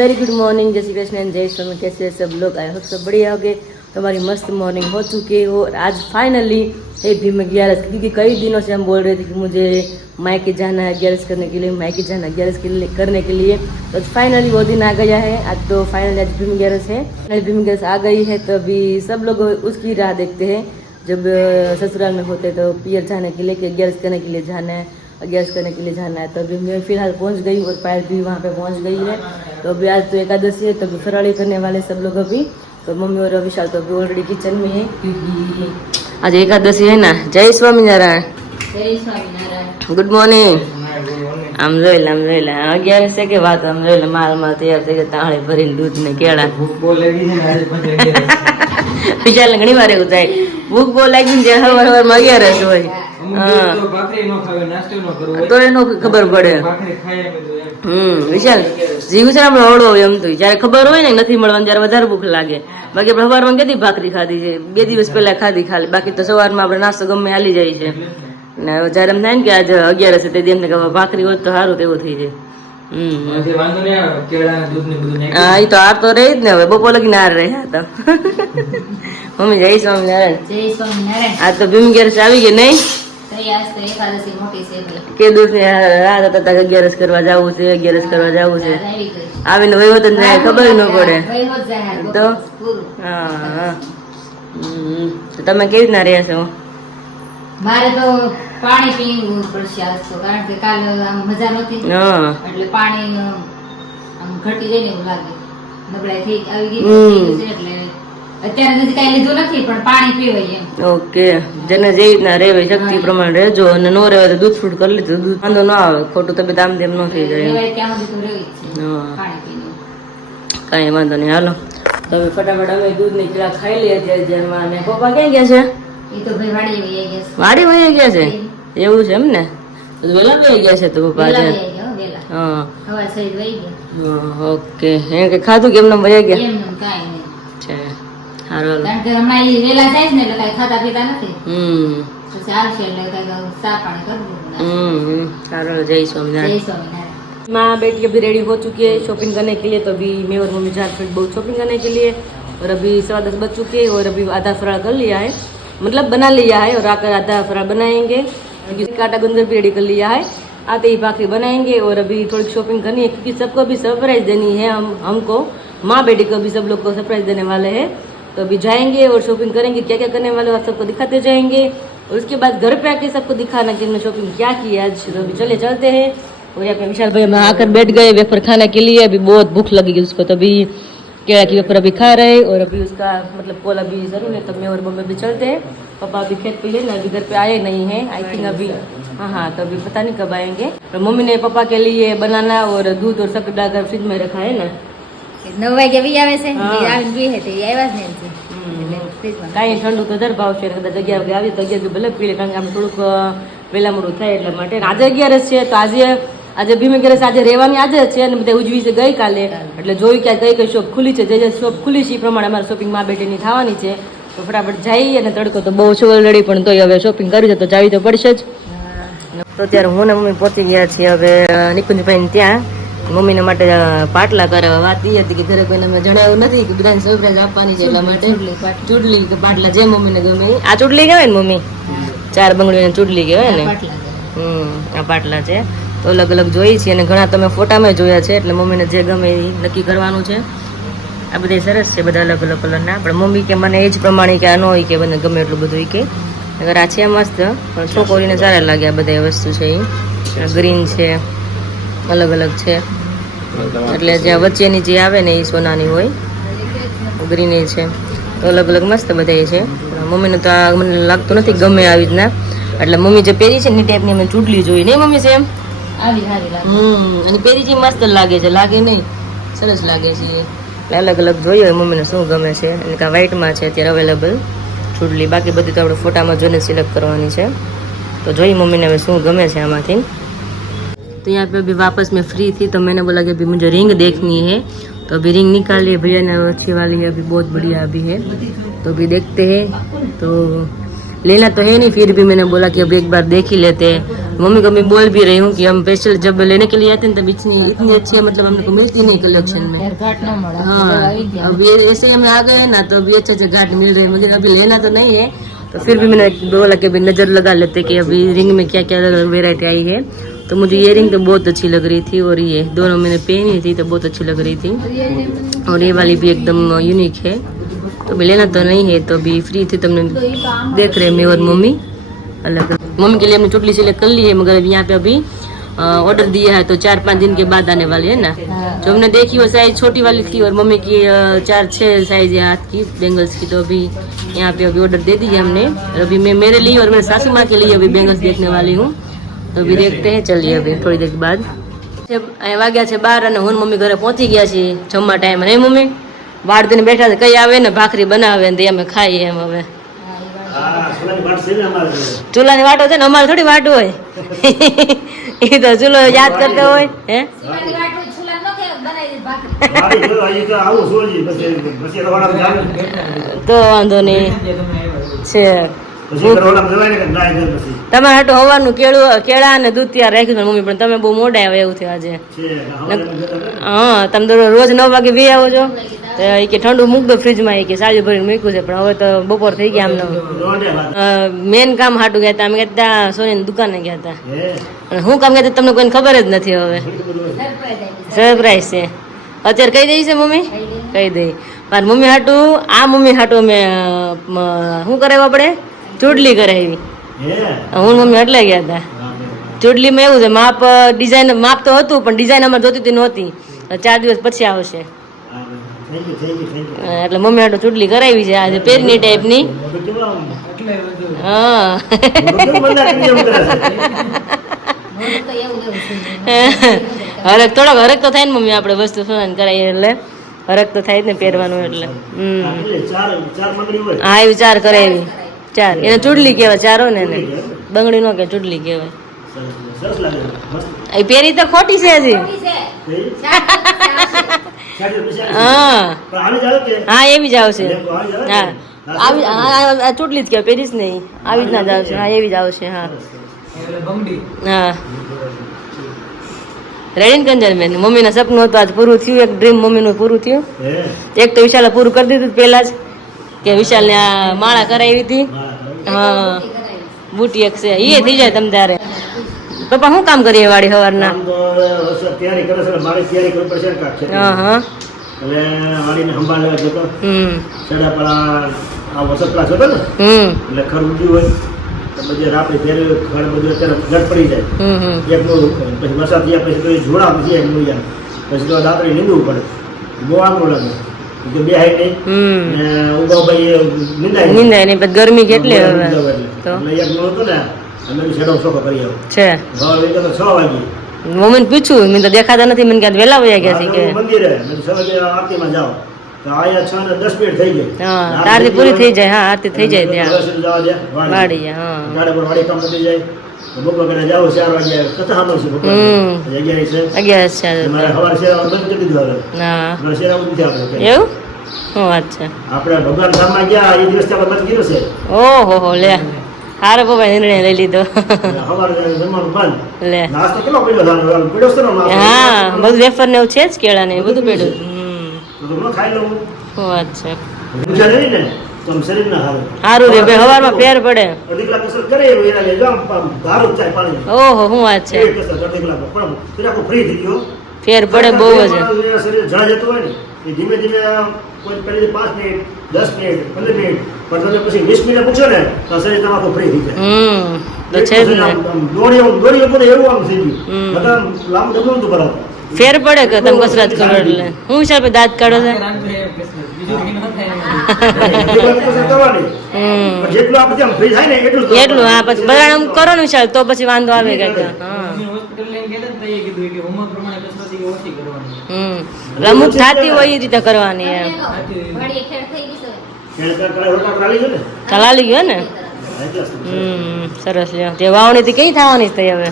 Very good morning, जय Shri Krishna and जय स्वामी। कैसे हैं सब लोग? आई होप सब बढ़िया होगे। तो हमारी मस्त मॉर्निंग हो चुकी हो और आज फाइनली है भीम 11, क्योंकि कई दिनों से हम बोल रहे थे कि मुझे मायके जाना है 11 करने के लिए, मायके जाना 11 करने के लिए। तो फाइनली वो दिन आ गया है। आज तो फाइनली आज भीम 11 है, भीम 11 आ गई है। तो अभी सब लोग उसकी राह देखते हैं। जब ससुराल में होते तो पियर जाने के लिए कि 11 करने के लिए जाना है, 11 करने के लिए जाना है। तो अभी मैं फिलहाल पहुंच गई और पायल भी वहाँ पे पहुंच गई है। तो अभी आज तो एकादशी है, तो अभी फराड़ी करने वाले सब लोग अभी। तो मम्मी और विशाल तो अभी ऑलरेडी किचन में है, क्योंकि आज एकादशी है ना। जय स्वामीनारायण। जय स्वामीनारायण। Good morning. આમ જોઈ લે 11 છે કે વાત આમ જોઈ લે માલ તૈયાર થઈ ગયા, તાળી ભરીને દૂધ ને કેળા. વિશાલ ઘણી વાર એવું થાય, ભૂખ બહુ લાગી ને હવાર માં 11 હોય. તો એનો ખબર પડે. વિશાલ જીવ છે આપણે ઓળો એમ તો જયારે ખબર હોય ને નથી મળવાનું ત્યારે વધારે ભૂખ લાગે. બાકી આપણે સવારમાં કેટલી ભાખરી ખાધી છે, 2 દિવસ પહેલા ખાધી ખાલી. બાકી તો સવારમાં આપણે નાસ્તો ગમે હાલી જાય છે ને. જયારે એમ થાય ને કે આજે 11 છે તે દિવસ ભાખરી હોય તો સારું તેવું થઈ જાય. હા એ તો હાર તો રહી જ ને. હવે બપોર લગીને હાર રહ્યા હતા. મમ્મી જય સ્વામિનારાયણ. જય સ્વામિનારાયણ. આ તો ભીમ 11 આવી ગઈ નહીં? એકાદશી મોટી છે એટલે કે દૂધ ને રાત હતા 11 કરવા જવું છે, 11 કરવા જવું છે. આવીને વહીવટ જ જાય ખબર ન પડે તો. હા તમે કેવી રીતના રહ્યા છો? મારે તો પાણી પીવું પડશે આજ તો, કારણ કે કાલ આમ મજા નહોતી એટલે પાણી આમ ઘટી જાય ને એવું લાગે. નબળાઈ થઈ આવી ગઈ છે એટલે અત્યારે નથી કઈ લીધું નથી, પણ પાણી પીવાય એમ. ઓકે, જેને જે રીતના રહેવાય શક્તિ પ્રમાણે રહેજો, અને નો રહેવાય તો દૂધ ફ્રૂટ કરી લીધું, દૂધ વાંધો ન આવે. ખોટું તબિયત આમ તેમ ન થઈ જાય. રહેવાય ત્યાં સુધી તો રહેવી જ છે પાણી પીને. કઈ વાંધો નહીં, હાલો તો હવે ફટાફટ અમે દૂધ ની કેળા ખાઈ લઈએ. અત્યારે અને પપ્પા ક્યાં ગયા છે? એ તો ભાઈ વાડી વહી ગયા છે. વાડી વહી ગયા છે? એવું છે એમ ને. વેલા વહી ગયા છે તો પપ્પા આજે? હા હવા સહિત વહી ગયા. ઓકે, એ કે ખાધું કેમ નામ વહી ગયા? એમ કાઈ નહીં છે. હારું, કારણ કે હમણાં એ વેલા જાય ને એટલે કઈ ખાતા પીતા નથી. પછી આવશે એટલે કઈ ચા પાણી કરવું. સારું, જય સ્વામિનારાયણ. जय स्वामीनारायण। माँ बेटी अभी रेडी हो चुकी है शॉपिंग करने के लिए। तो अभी मैं और मम्मी जा रहे बहुत शॉपिंग करने के लिए। और अभी 10:15 बज चुके हैं और अभी आधा फराळ कर लिया है, मतलब बना लिया है। और आकर आधा फराळ बनाएंगे, काटा गुंजर भी रेडी कर लिया है। आते ही भाखरी बनाएंगे और अभी थोड़ी शॉपिंग करनी है, क्योंकि सबको भी सरप्राइज देनी है। हमको माँ बेटी को भी सब लोग को सरप्राइज देने वाले हैं। तो अभी जाएंगे और शॉपिंग करेंगे, क्या क्या करने वाले आप सबको दिखाते जाएंगे। और उसके बाद घर पे आके सबको दिखाना कि हमने शॉपिंग क्या की आज। तो अभी चलते हैं। और यहाँ पे विशाल भाई आकर बैठ गए वेफर खाने के लिए। अभी बहुत भूख लगी उसको, तो अभी केला की वेफर अभी खा रहे। और अभी उसका मतलब कॉल अभी जरूर है। तो मैं और मम्मी भी चलते हैं। पापा अभी खेत पे है ना, अभी घर पे आए नहीं है आई थिंक अभी। हाँ तो अभी पता नहीं कब आएंगे। तो मम्मी ने पापा के लिए बनाना और दूध और शक्कर डालकर फ्रिज में रखा है ना। 9 વાગે બી આવે છે, આવીને બી હે તે આવ્યા જ નહીં. કાંઈ ઠંડુ તો દર ભાવશે. કદાચ 11 વાગે આવી તો 11 ભલે પી લે, કારણ કે આમ થોડુંક વહેલા મોડું થાય એટલા માટે. આજે 11 છે તો આજે ભીમ 11 આજે રહેવાની આજે જ છે અને બધા ઉજવી છે ગઈકાલે. એટલે જોયું કે કઈ કઈ શોપ ખુલી છે, જે શોપ ખુલી છે એ પ્રમાણે અમારે શોપિંગ માં બેટીની થવાની છે. તો ફટાફટ જઈએ. અને તડકો તો બહુ છે ઓલરેડી, પણ તોય હવે શોપિંગ કરવી છે તો જાવી તો પડશે જ. તો ત્યારે હું ને મમ્મી પહોંચી ગયા છીએ હવે નિકુંજભાઈ ત્યાં. મમ્મીને માટે પાટલા કરાવવા. વાત એ હતી કે ઘરે કોઈને મેં જણાવ્યું નથી કે બધાને સરપ્રાઈઝ આપવાની છે, એટલા માટે ચૂડલી કે પાટલા જે મમ્મીને ગમે. આ ચૂડલી કહેવાય ને મમ્મી? 4 બંગડીને ચૂડલી કહેવાય ને. આ પાટલા છે તો અલગ અલગ જોઈ છે અને ઘણા તમે ફોટામાં જોયા છે. એટલે મમ્મીને જે ગમે એ નક્કી કરવાનું છે. આ બધા સરસ છે, બધા અલગ અલગ કલરના. પણ મમ્મી કે મને એ જ પ્રમાણે કે આ ન હોય કે મને ગમે એટલું બધું કે. અગર આ છે મસ્ત, પણ છોકરીને સારા લાગે. આ બધા વસ્તુ છે એ ગ્રીન છે, અલગ અલગ છે. એટલે જ્યાં વચ્ચેની જે આવે ને એ સોનાની હોય, ગ્રીન એ છે. તો અલગ અલગ મસ્ત બધા છે. મમ્મીને તો આ મને લાગતું નથી ગમે આવી રીતના. એટલે મમ્મી જે પહેરી છે ને એ ટાઈપની અમે ચૂડલી જોઈ નહીં મમ્મી છે એમ. અને પહેરી છે મસ્ત લાગે છે, લાગે નહીં સરસ લાગે છે. એટલે અલગ અલગ જોઈએ હોય મમ્મીને શું ગમે છે. એટલે કે વ્હાઈટમાં છે અત્યારે અવેલેબલ ચૂડલી. બાકી બધી તો આપણે ફોટામાં જોઈને સિલેક્ટ કરવાની છે. તો જોઈ મમ્મીને હવે શું ગમે છે આમાંથી. तो यहाँ पे अभी वापस मैं फ्री थी, तो मैंने बोला कि अभी मुझे रिंग देखनी है। तो अभी रिंग निकाल लिया भैया ने, अच्छी वाली है, अभी बहुत बढ़िया अभी है। तो अभी देखते हैं। तो लेना तो है नहीं, फिर भी मैंने बोला कि अब एक बार देख ही लेते हैं। मम्मी को मैं बोल भी रही हूँ कि हम स्पेशल जब लेने के लिए आते हैं तब इतनी अच्छी है, मतलब हमको मिलती नहीं कलेक्शन में। ઘાટ ન મળે हाँ, अब ये ऐसे ही हम आ गए हैं ना, तो अभी अच्छे अच्छे घाट मिल रहे हैं मुझे। अभी लेना तो नहीं है, तो फिर भी मैंने बोला कि अभी नज़र लगा लेते कि अभी रिंग में क्या क्या वेरायटी आई है। तो मुझे ये रिंग तो बहुत अच्छी लग रही थी, और ये दोनों मैंने पहनी थी तो बहुत अच्छी लग रही थी, और ये वाली भी एकदम यूनिक है। तो अभी लेना तो नहीं है, तो अभी फ्री थी, तो हमने देख रहे मैं और मम्मी अलग। मम्मी के लिए हमने चुटली सिलेक्ट कर ली है, मगर अभी यहाँ पे अभी ऑर्डर दिया है, तो 4-5 दिन के बाद आने वाली है ना। जो हमने देखी वो साइज छोटी वाली थी, और मम्मी की 4-6 साइज है हाथ की बेंगल्स की। तो अभी यहाँ पे अभी ऑर्डर दे दी है हमने, और अभी मैं मेरे लिए और मेरे सासू माँ के लिए अभी बेंगल्स देखने वाली हूँ। तो अभी देखते हैं, चलिए अभी थोड़ी देर बाद। અહીંયા વાગ્યા છે 12 અને હું મમ્મી ઘરે પહોંચી ગયા છીએ જમવા ટાઈમ. નહીં મમ્મી, વાડ દઈને બેઠા છે, કઈ આવે ને ભાખરી બનાવે ને અમે ખાઈએ એમ. હવે ચૂલાની વાટો છે ને, અમારે થોડી વાટ હોય. એ તો ચૂલો યાદ કરતો હોય હે. તો વાંધો નહીં છે. તમારે હાટું હવાનું કેળા અને દૂધ તૈયાર રાખ્યું છે મમ્મી, પણ તમે બહુ મોડા આવ્યા એવું થયું આજે. હા, તમે તો રોજ 9 વાગે વી આવો છો, તો એ કે ઠંડુ મૂક દો ફ્રીજમાં, એ કે સાલી ભરીને મૂક્યું છે, પણ હવે તો બપોર થઈ ગયા આમને. મેન કામ હાટું ગયા હતા, અમે ગયા હતા સોનીની દુકાને ગયા હતા. અને હું કામ ગયા તમને કોઈને ખબર જ નથી. હવે સરપ્રાઈઝ છે, અત્યારે કહી દઈ છે મમ્મી, કહી દઈ. મારી મમ્મી હાટું, આ મમ્મી હાટું અમે શું કરાવ્યું આપણે, ચૂડલી કરાવી. હું મમ્મી એટલે ગયા હતા. ચૂડલીમાં એવું છે, માપ ડિઝાઇન માપ તો હતું, પણ ડિઝાઇન અમારે જોતી હતી નહોતી. 4 દિવસ પછી આવશે, એટલે મમ્મી હાટું ચૂડલી કરાવી છે આજે પેરની ટાઈપની. હા, હરક થોડોક હરક તો થાય ને મમ્મી, આપણે વસ્તુ સોનાની કરાવીએ એટલે હરક તો થાય જ ને પહેરવાનું. એટલે હા, એવી 4 કરાવી. 4 એને ચૂડલી કહેવાય, 4 હોય ને એને બંગડી નો કે ચૂડલી કહેવાય. એ પહેરી તો ખોટી છે હજી. હા હા, એવી જ આવશે. હા, આવી આ ચૂડલી જ કહેવાય, પહેરીશ નહીં, આવી જ ના જ આવશે. હા, એવી જ આવશે. હા હા, રેડી કંજન બેન. મમ્મીના સપનું હતું, આજ પૂરું થયું. એક ડ્રીમ મમ્મીનું પૂરું થયું. એક તો વિશાલે પૂરું કરી દીધું પહેલા જ, કે વિશાલને આ માળા કરાવી હતી. હા, બુટી એક છે, એ થઈ જાય તમ તારે. પપ્પા શું કામ કરીએ વાડી સવારના? તૈયારી કરે છે, મારે તૈયારી કરવી પડશે ને કાક છે. હા હા, એટલે વાડીને સંભાળ લેવા જતો. છેડા પર આ વસત ક્લાસ હતો ને, એટલે ખર ઉડ્યું હોય તો બધી રાપડી ફેરવી ખડ બધું અત્યારે ઘટ પડી જાય. એકનું પછી વરસાદ થયા પછી તો જોડા પછી એક મળી જાય, પછી તો દાંતરી નીંદવું પડે, બહુ આંકડો લાગે. બે હાઈટ નહીં ઉભા ભાઈ નિંદાય નહીં, પછી ગરમી કેટલી હવે. એટલે એક નો હતો ને, અમે છેડો ચોખ્ખો કરી આવ્યો છે. 6 વાગે મમ્મીને પૂછ્યું, મેં તો દેખાતા નથી, મને ક્યાં વેલા વયા ગયા છે કે મંદિરે 6 વાગે આરતીમાં જાઓ. તો આયા 6 ને 10 મિનિટ થઈ ગઈ. હા, આરતી પૂરી થઈ જાય. હા, આરતી થઈ જાય ત્યાં વાડી. હા, ગાડી પર વાડી કામ થઈ જાય. બપોર કરે જાઓ 4 વાગે કથા સાંભળશે. બપોર 11 છે મારે સવારે શેરા બંધ કરી દીધું. હવે હા, મારે શેરા નથી આપણે એવું. શું વાત છે? આપણે ભગવાન ધામમાં ગયા એ દિવસ આપણે બંધ કર્યો છે. ઓહો હો, લે હારે પપ્પા નિર્ણય લઈ લીધો. લે નાસ્તો કેટલો પડ્યો છે? હા, બધું વેફર ને એવું છે જ, કેળા ને બધું પડ્યું. શું વાત છે? સારું રે ભાઈ, સવારમાં ફેર પડે. ઓહો, શું વાત છે? ફેર પડે બહુ જ. ધીમે ધીમે કોઈ પહેલી 5 મિનિટ 10 મિનિટ 15 મિનિટ, પણ તમે પછી 20 મિનિટ પૂછો ને તો શરીર તમારું ફ્રી થઈ જાય. તો છે જ ને, દોડી ઉપર એવું આમ થઈ ગયું. બધા લાંબુ ડબલું નતું ભરાતું. ફેર પડે કે તમે કસરત કરો એટલે. હું વિચાર પે દાંત કાઢો છે જેટલું આપણે આમ ફ્રી થાય ને એટલું. હા, પછી બધા આમ કરો ને વિચાર તો પછી વાંધો આવે કે રમૂક થતી હોય એ રીતે કરવાની. એમ ચલાલી ગયો ને. સરસ લ્યો. તે વાવણી થી કઈ થવાની થઈ હવે?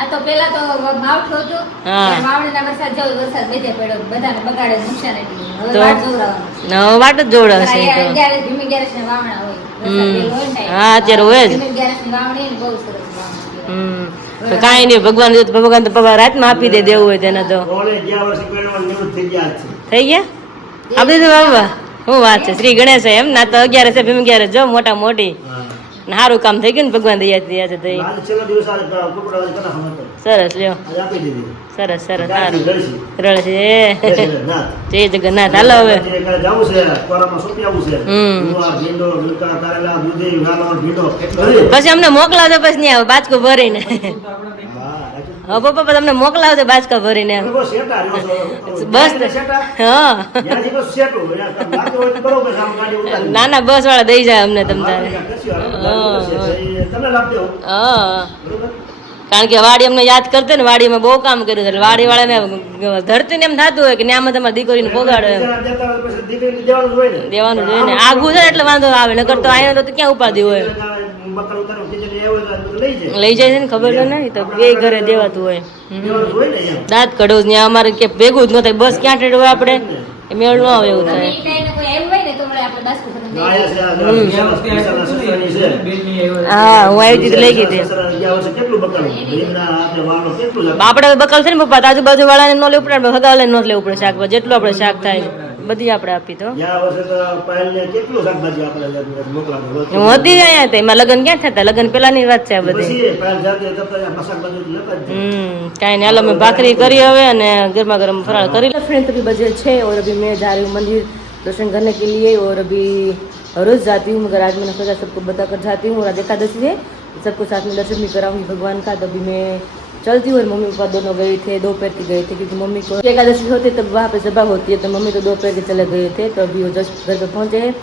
આ તો પેલા તો માવઠું હતું હા. ત્યારે માવઠાના વરસાદ જેવો વરસાદ વેચે પડ્યો બધાને બગાડે નુકસાન એટલું હવે તો? વાટ જોવડાવવાનું. વાટ જ જોડાશે આ તો 11 ધીમી 11 ને વાવણા હોય વરસાદ વહેલો હોય ને હા, અત્યારે હોય જ. ધીમી 11 ની વાવણી ને બહુ સરસ વાવણી કહેવાય. તો કાંઈ નહીં, ભગવાન જો તો ભગવાન તો પપ્પા રાતમાં આપી દે દેવું હોય તેને તો. કોણે ગયા વર્ષે કર્યો નિવૃત્ત થઈ ગયા છે. થઈ ગયા આપી દીધું બાબા? શું વાત છે, શ્રી ગણેશ એમ ના તો 11 છે ભીમ 11 જો મોટા મોટી હા. ને સારું કામ થઈ ગયું ને ભગવાન દયા છે તો ઈ. આજે છેલ્લો દિવસ આ કપડા કના હમતો સરસ લ્યો, આજે આપી દીધી સરસ સરસ ગાડી સારું ઘરસી. રળ છે જય જગન્નાથ. જય જગન્નાથ. હાલો હવે આજે કાલે જાવું છે કોરામાં સોંપી આવવું છે હમ. ગુવાર, ભીંડો, ગલકા, કારેલા, દૂધી, વાલોર, ભીંડો ઘરે. પછી અમને મોકલાવજો પછી નહીં આવે બાજકો ભરીને. હા, રાજુ. હા પપ્પા તમને મોકલાવજો બાજકા ભરીને એમ. તમે બહુ શેઠા રહ્યો છો. બસ શેઠા? હા ત્યાંથી બસ શેઠું. ત્યાં તમે લાગતું હોય તો બરોબર છે, આમ ગાડી ઉતારી. ના ના બસ વાળા દઈ જાય અમને તમ તારે. તમે લાભ દેવો હા બરોબર. કારણ કે વાડી અમને યાદ કરતે ને વાડીમાં બહુ કામ કર્યું છે એટલે વાડી વાળાને ધરતી ને એમ થતું હોય કે ન્યામાં તમારી દીકરીને પોગાડો એમ બીજાને દેતા હોય પછી દીકરીને દેવાનું જ હોય ને. દેવાનું જોઈએ ને આગું છે ને એટલે વાંધો આવે નકર તો અહીંયા તો ક્યાં ઉપાધિ હોય. બકર ઉતારો ખીચડી આવ્યો તો લઈ જાય. લઈ જાય છે ને ખબર તો નહીં તો બે ઘરે દેવાતું હોય. દેવાનું જ હોય ને એમ. દાંત કઢો ત્યાં અમારે કે ભેગું જ ન થાય બસ ક્યાં ટેડ હોય આપણે એ મેળ ન આવે એવું ગમે થાય. ઈ ટાઈમે કોઈ આવ્યું હોય ને તો વળી આપણે બાસ્કુ ભરીને ના, દઈ આયા છે, આ વિશાલના સસરાની છે. હા હું આવી હતી તો લઈ ગઈ હતી. સસરાને ગયા વર્ષે કેટલું બકરું? રીંગણા, આપણે વાળો કેટલું લાગે? આપણે બકલ છે ને પપ્પા આજુબાજુ વાળાને ન લેવું પડે હગાવલે ન લેવું પડે શાકભાજી જેટલું આપણે શાક થાય બધી આપણે આપી તો ગયા વર્ષે તો પાયલને કેટલું શાકભાજી આપણે મોકલાવ્યું હતું. હું હતી અહીંયા તો એમાં લગ્ન ક્યાં થતા લગ્ન પેલાની વાત છે આ બધી. પછી પાયલ જાતે તરત જ શાકભાજી લેતા જ જાય. કાંઈ નહીં હાલો અમે ભાખરી કરી હવે અને ગરમા ગરમ ફરાળ કરી फ्रेंड्स अभी बजे 6 और अभी मैं जा रही हूँ मंदिर दर्शन करने के लिए और अभी रोज जाती हूँ मगर आज मैंने सोचा सबको बताकर जाती हूँ और आज एकादशी है सबको साथ में दर्शन भी कराऊंगी भगवान का तो अभी मैं चलती हूँ और मम्मी पापा दोनों गए थे दोपहर के गए थे क्योंकि मम्मी को एकादशी होती है तब वहाँ पे सभा होती है तो मम्मी तो दोपहर के चले गए थे तो अभी वो जस्ट घर पे पहुँचे हैं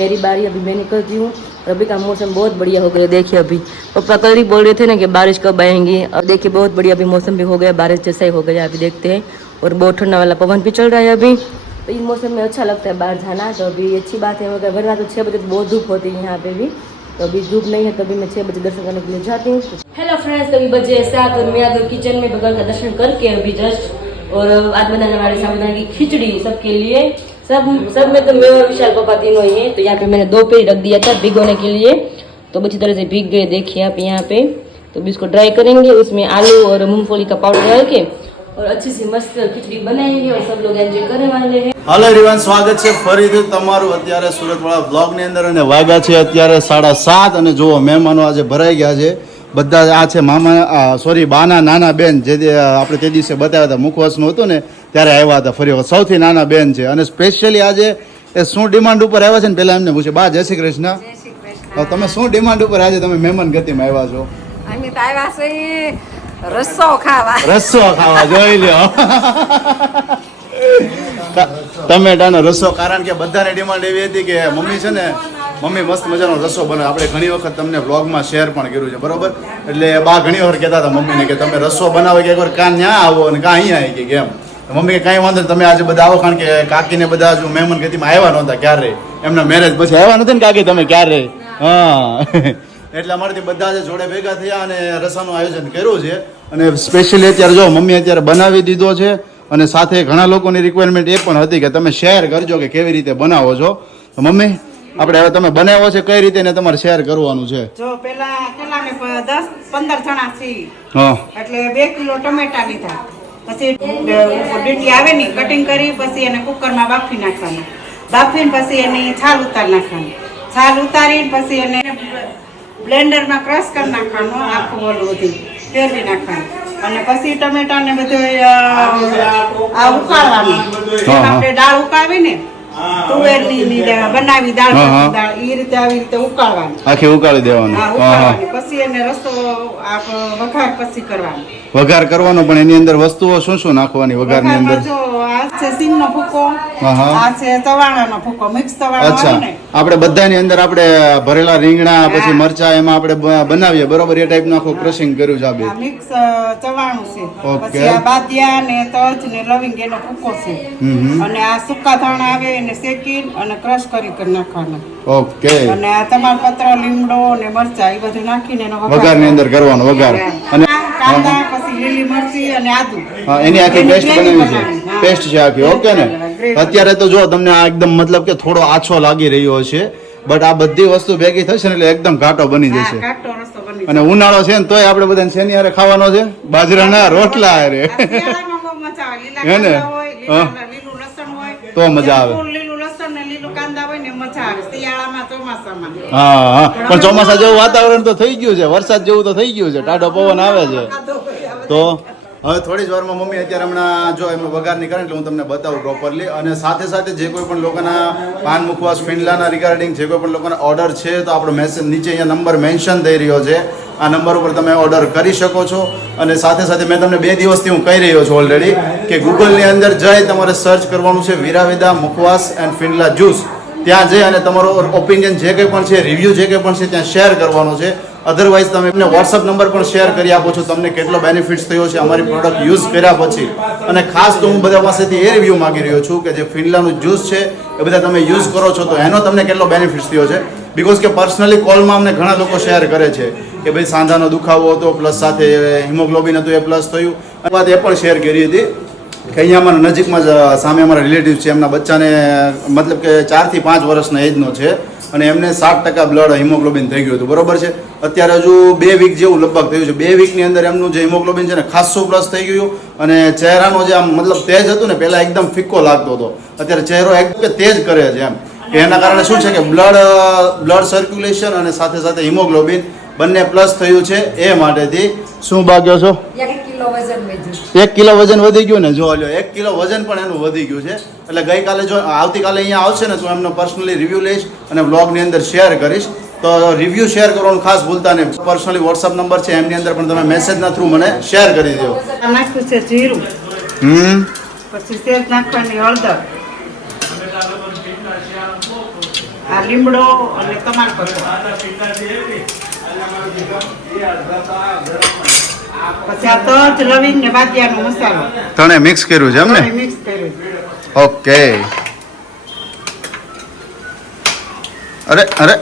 मेरी बारी अभी मैं निकलती हूँ और अभी का मौसम बहुत बढ़िया हो गया देखिए अभी पापा कल ही बोल रहे थे ना कि बारिश कब आएंगी और देखिए बहुत बढ़िया अभी मौसम भी हो गया बारिश जैसा ही हो गया अभी देखते हैं और बहुत ठंडा वाला पवन भी चल रहा है अभी तो इस मौसम में अच्छा लगता है बाहर जाना तो अभी अच्छी बात है मगर वरना तो 6 बजे तो बहुत धूप होती है यहाँ पे भी तो अभी धूप नहीं है तो अभी मैं 6 बजे दर्शन करने के लिए जाती हूँ हेलो फ्रेंड्स अभी बजे 7 और मैं आ गई किचन में भगवान का दर्शन करके अभी जस्ट और आज बनाने वाले साबुदाना की खिचड़ी सबके लिए सब में तो मैं और विशाल पापा तीनों ही हैं तो यहाँ पे मैंने 2 पेज रख दिया था भिगोने के लिए तो अच्छी तरह से भीग गए देखिए आप यहाँ पे तो अभी इसको ड्राई करेंगे उसमें आलू और मूंगफली का पाउडर डाल के और अच्छी सी मस्त खिचड़ी बनाएंगे और सब लोग एंजॉय करने वाले हैं હાલો એવરીવન સ્વાગત છે ફરીથી તમારું અત્યારે સુરતવાળા બ્લોગની અંદર અને વાગ્યા છે અત્યારે 7:30 અને જુઓ મહેમાનો આજે ભરાઈ ગયા છે બધા આ છે મામા સોરી બાના નાના બેન જે આપણે તે દિવસે બતાવ્યા હતા મુખવાસનું હતું ને ત્યારે આવ્યા હતા ફરી વખત સૌથી નાના બેન છે અને સ્પેશિયલી આજે એ શું ડિમાન્ડ ઉપર આવ્યા છે ને પહેલા એમને પૂછે બા જય શ્રી કૃષ્ણ તો તમે શું ડિમાન્ડ ઉપર આજે તમે મહેમાન ગતિમાં આવ્યા છો અમે તો આવ્યા છે રસ્સો ખાવા રસ્સો ખાવા જોઈ લ્યો ટમેટાનો રસ્સો કારણ કે બધાને ડિમાન્ડ એવી હતી કે મમ્મી છે ને મમ્મી મસ્ત મજાનો રસ્સો બનાવે આપણે ઘણી વખત તમને વ્લોગમાં શેર પણ કર્યું છે બરોબર એટલે બા ઘણી વાર કહેતા હતા મમ્મીને કે તમે રસ્સો બનાવો કે એકવાર કાં ત્યાં આવો અને કાં અહીંયા આવી કે કેમ મમ્મી કે કાંઈ વાંધો નહીં તમે આજે બધા આવો કારણ કે કાકીને બધા હજુ મહેમાન ગતિમાં આવ્યા નહોતા ક્યારે એમના મેરેજ પછી આવ્યા નથી ને કાકી તમે ક્યારે હા એટલે અમારાથી બધા જે જોડે ભેગા થયા અને રસાનું આયોજન કર્યું છે અને સ્પેશિયલી અત્યારે જો મમ્મી અત્યારે બનાવી દીધો છે અને સાથે ઘણા લોકોની રિક્વાયરમેન્ટ એ પણ હતી કે તમે શેર કરજો કે કેવી રીતે બનાવો છો તો મમ્મી આપણે હવે તમે બનાવો છે કઈ રીતે ને તમારે શેર કરવાનું છે જો પેલા કેટલા ને 10-15 જણા છીએ હા એટલે 2 કિલો ટમેટા લીધા પછી ડીટી આવે ને કટિંગ કરી પછી એને કુકરમાં બાફી નાખવાનું બાફીને પછી એની છાલ ઉતારી નાખવાની છાલ ઉતારીને પછી એને બ્લેન્ડરમાં ક્રશ કરી નાખવાનું આખું ઓલું બધું ફેરવી નાખવાનું અને પછી ટમેટા ને બધું આ ઉકાળવાનું આપણે દાળ ઉકાળવી ને તુવેરની બનાવી દાળ એ રીતે આવી રીતે ઉકાળવાની આખી ઉકાળી દેવાનું હા ઉકાળવાની પછી એને રસો વઘાર પછી કરવાનો વઘાર કરવાનો પણ એની અંદર વસ્તુઓ શું શું નાખવાની વઘારની અંદર જો આ છે સિંગનો ભૂકો હા. આ છે તવાણાનો ભૂકો મિક્સ તવાણો અચ્છા આવે ને આપણે બધાની અંદર આપણે ભરેલા રીંગણા પછી મરચા એમાં આપણે બનાવીએ બરોબર એ ટાઈપનું આખું ક્રશિંગ કર્યું છે આ બે આ મિક્સ ચવાણું છે ઓકે. પછી આ બાદિયા ને તજ ને લવિંગ એનો ભૂકો છે અને આ સૂકા ધાણા આવે એને શેકી અને ક્રશ કરી નાખવાના ઓકે અને આ તમાલપત્ર લીમડો ને મરચા એ બધું નાખીને એનો વઘારની અંદર કરવાનો વઘાર અને કાંદા પછી લીલી મરચી અને આદુ હા એની આખી એની પેસ્ટ gravy બનાવી છે બનાવી, હા. પેસ્ટ છે આખી ઓકે ને gravy. અત્યારે તો જો તમને આ એકદમ મતલબ કે થોડો આછો લાગી રહ્યો છે બટ આ બધી વસ્તુ ભેગી થશે ને એટલે એકદમ ઘાટો બની હા, જશે ઘાટો રસો બની અને ઉનાળો છે ને તોય આપણે બધાને શેની હારે ખાવાનો છે બાજરાના રોટલા હારે આ શિયાળામાં બહુ મજા આવે. લીલા હે ને? કાંદા હોય, લીલું લસણ હોય તો મજા આવે. જેમ ફૂલ લીલું લસણ ને લીલું કાંદા હોય ને મજા આવે શિયાળામાં ચોમાસામાં હા હા પણ ચોમાસા જેવું વાતાવરણ તો થઈ ગયું છે વરસાદ જેવું તો થઈ ગયું છે ટાઢો પવન આવે છે તો હવે થોડી જ વારમાં મમ્મી અત્યારે હમણાં જો એમનો વઘાર નીકળે એટલે હું તમને બતાવું પ્રોપરલી અને સાથે સાથે જે કોઈ પણ લોકોના પાન મુખવાસ ફિંડલાના રિગાર્ડિંગ જે કોઈ પણ લોકોના ઓર્ડર છે તો આપણો મેસેજ નીચે અહીંયા નંબર મેન્શન થઈ રહ્યો છે આ નંબર ઉપર તમે ઓર્ડર કરી શકો છો અને સાથે સાથે મેં તમને 2 દિવસથી હું કહી રહ્યો છું ઓલરેડી કે ગૂગલની અંદર જઈ તમારે સર્ચ કરવાનું છે વિરાવેદા મુખવાસ એન્ડ ફિંડલા જ્યુસ ત્યાં જઈ અને તમારો ઓપિનિયન જે કંઈ પણ છે રિવ્યૂ જે કંઈ પણ છે ત્યાં શેર કરવાનો છે અધરવાઇઝ તમે એમને વોટ્સઅપ નંબર પણ શેર કરી આપો છો તમને કેટલો બેનિફિટ્સ થયો છે અમારી પ્રોડક્ટ યુઝ કર્યા પછી અને ખાસ તો હું બધા પાસેથી એ રિવ્યૂ માગી રહ્યો છું કે જે ફિનલાનું જ્યુસ છે એ બધા તમે યુઝ કરો છો તો એનો તમને કેટલો બેનિફિટ્સ થયો છે બિકોઝ કે પર્સનલી કોલમાં અમને ઘણા લોકો શેર કરે છે કે ભાઈ સાંધાનો દુખાવો હતો પ્લસ સાથે હિમોગ્લોબિન હતું એ પ્લસ થયું અને વાત એ પણ શેર કરી હતી કે અહીંયા અમારા નજીકમાં જ સામે અમારા રિલેટિવ છે એમના બચ્ચાને મતલબ કે 4 થી 5 વર્ષના એજનો છે અને એમને 7% બ્લડ હિમોગ્લોબિન થઈ ગયું હતું બરોબર છે અત્યારે હજુ 2 વીક જેવું લગભગ થયું છે 2 વીકની અંદર એમનું જે હિમોગ્લોબિન છે ને ખાસ્સું પ્લસ થઈ ગયું અને ચહેરાનો જે આમ મતલબ તેજ હતું ને પહેલા એકદમ ફિક્કો લાગતો હતો અત્યારે ચહેરો એકદમ તેજ કરે છે એમ કે એના કારણે શું છે કે બ્લડ સર્ક્યુલેશન અને સાથે સાથે હિમોગ્લોબિન બંને પ્લસ થયું છે એ માટેથી શું ભાગ્યો છો 1 કિલો વજન વધી ગયું ને જો લ્યો 1 કિલો વજન પણ એનું વધી ગયું છે એટલે ગઈકાલે જો આવતીકાલે અહીંયા આવશે ને તો એમનો પર્સનલી રિવ્યૂ લઈશ અને બ્લોગની અંદર શેર કરીશ તો રિવ્યૂ શેર કરવાનું ખાસ ભૂલતા નહીં પર્સનલી વોટ્સઅપ નંબર છે એમની અંદર પણ તમે મેસેજના થ્રુ મને શેર કરી દો આ નાખ્યું છે જીરું પછી સેજ નાખવાની હળદર આ લીમડો અને તમાલપત્ર પછી આ તજ લવિંગ ને બાદિયાનો મસાલો તને મિક્સ કર્યું છે એમ ને મિક્સ કર્યું ઓકે અરે અરે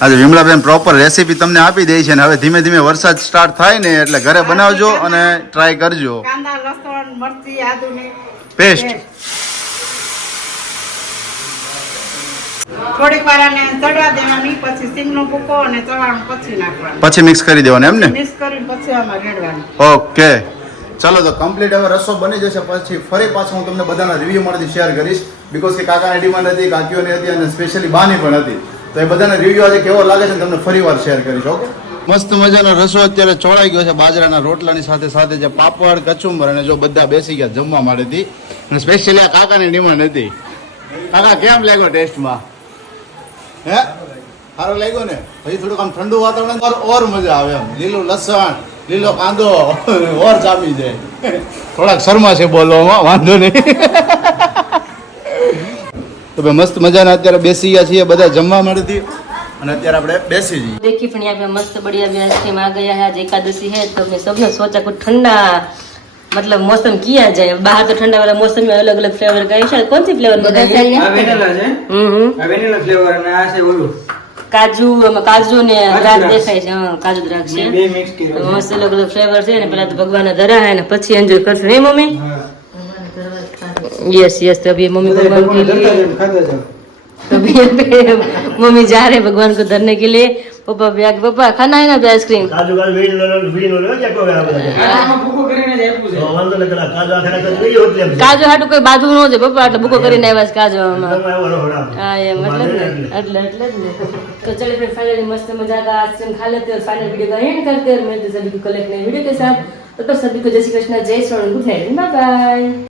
આજે વિમલાબેન પ્રોપર રેસીપી તમને આપી દે છે ને હવે ધીમે ધીમે વરસાદ સ્ટાર્ટ થાય ને એટલે ઘરે બનાવજો અને ટ્રાય કરજો કાંદા લસણ મરચી આદુની પેસ્ટ થોડીક વાર આને ચડવા દેવાની પછી સિંગનો ભૂકો અને ચવાણું પછી નાખવાનું પછી મિક્સ કરી દેવાનું એમ ને મિક્સ કરીને પછી આમાં રેડવાનું ઓકે ચાલો તો કમ્પ્લીટ હવે રસો બની જશે પછી ફરી પાછું હું તમને બધાના રિવ્યુ માંથી શેર કરીશ બીકોઝ કે કાકાની ડિમાન્ડ હતી કાકીઓની હતી અને સ્પેશિયલી બાની પણ હતી તો એ બધાના રિવ્યુ આજે કેવો લાગે છે તમને ફરી વાર શેર કરીશ ઓકે મસ્ત મજાનો રસો અત્યારે ચોળાઈ ગયો છે બાજરાના રોટલાની સાથે સાથે જે પાપડ કચુંબર અને જો બધા બેસી ગયા જમવા માટેથી અને સ્પેશિયલી આ કાકાની ડિમાન્ડ હતી કાકા કેમ લાગ્યો ટેસ્ટમાં હે સારો લાગ્યો ને પછી થોડુંક આમ ઠંડુ વાતાવરણ ઓર મજા આવે એમ લીલું લસણ લીલો કાંદો ઓર જામી જાય થોડાક શરમા છે બોલવામાં વાંધો નહીં તો ભાઈ મસ્ત મજાના અત્યારે બેસી ગયા છીએ બધા જમવા મળતી અને અત્યારે આપણે બેસી જઈએ देखिए फिर यहाँ पे मस्त बढ़िया भी आइसक्रीम आ गया है आज एकादशी है तो हमने सबने सोचा कुछ ठंडा मतलब मौसम किया जाए बाहर तो ठंडा वाला मौसम में अलग अलग फ्लेवर का है कौन सी फ्लेवर बताइए આ વેનીલા છે આ વેનીલા ફ્લેવર અને આ છે ઓલું કાજુ ને દ્રાક્ષ દેખાય છે હા કાજુ દ્રાક્ષ છે બે મિક્સ કર્યો મસ્ત અલગ અલગ ફ્લેવર છે ને પેલા તો ભગવાન ધરા है ને પછી एंजॉय करશું नहीं मम्मी यस यस तो अभी मम्मी भगवान के लिए ખાધો છો तो अभी यहाँ पे मम्मी जा रहे हैं भगवान को धरने के लिए पापा भी आके पापा खाना है ना पे आइसक्रीम કાજુ કાજુ વીનો લો કે કોઈ આપણે આમાં ભૂકો કરીને જ આપ્યું છે વાંધો ન કરા કાજુ આખરા કાજુ વીયો એટલે કાજુ હાટું કોઈ બાજુ ન છે પપ્પા એટલે ભૂકો કરીને આવ્યા છે કાજુ આમાં તમે આવો હોડા हाँ ये मतलब ने એટલે જ ને तो चलिए फिर फाइनली मस्त मजा का आइसक्रीम खा लेते हैं और फाइनल वीडियो का एंड करते हैं और मिलते हैं सभी को कल एक नए वीडियो के साथ तो सभी को जय श्री कृष्ण जय Shri good night bye bye.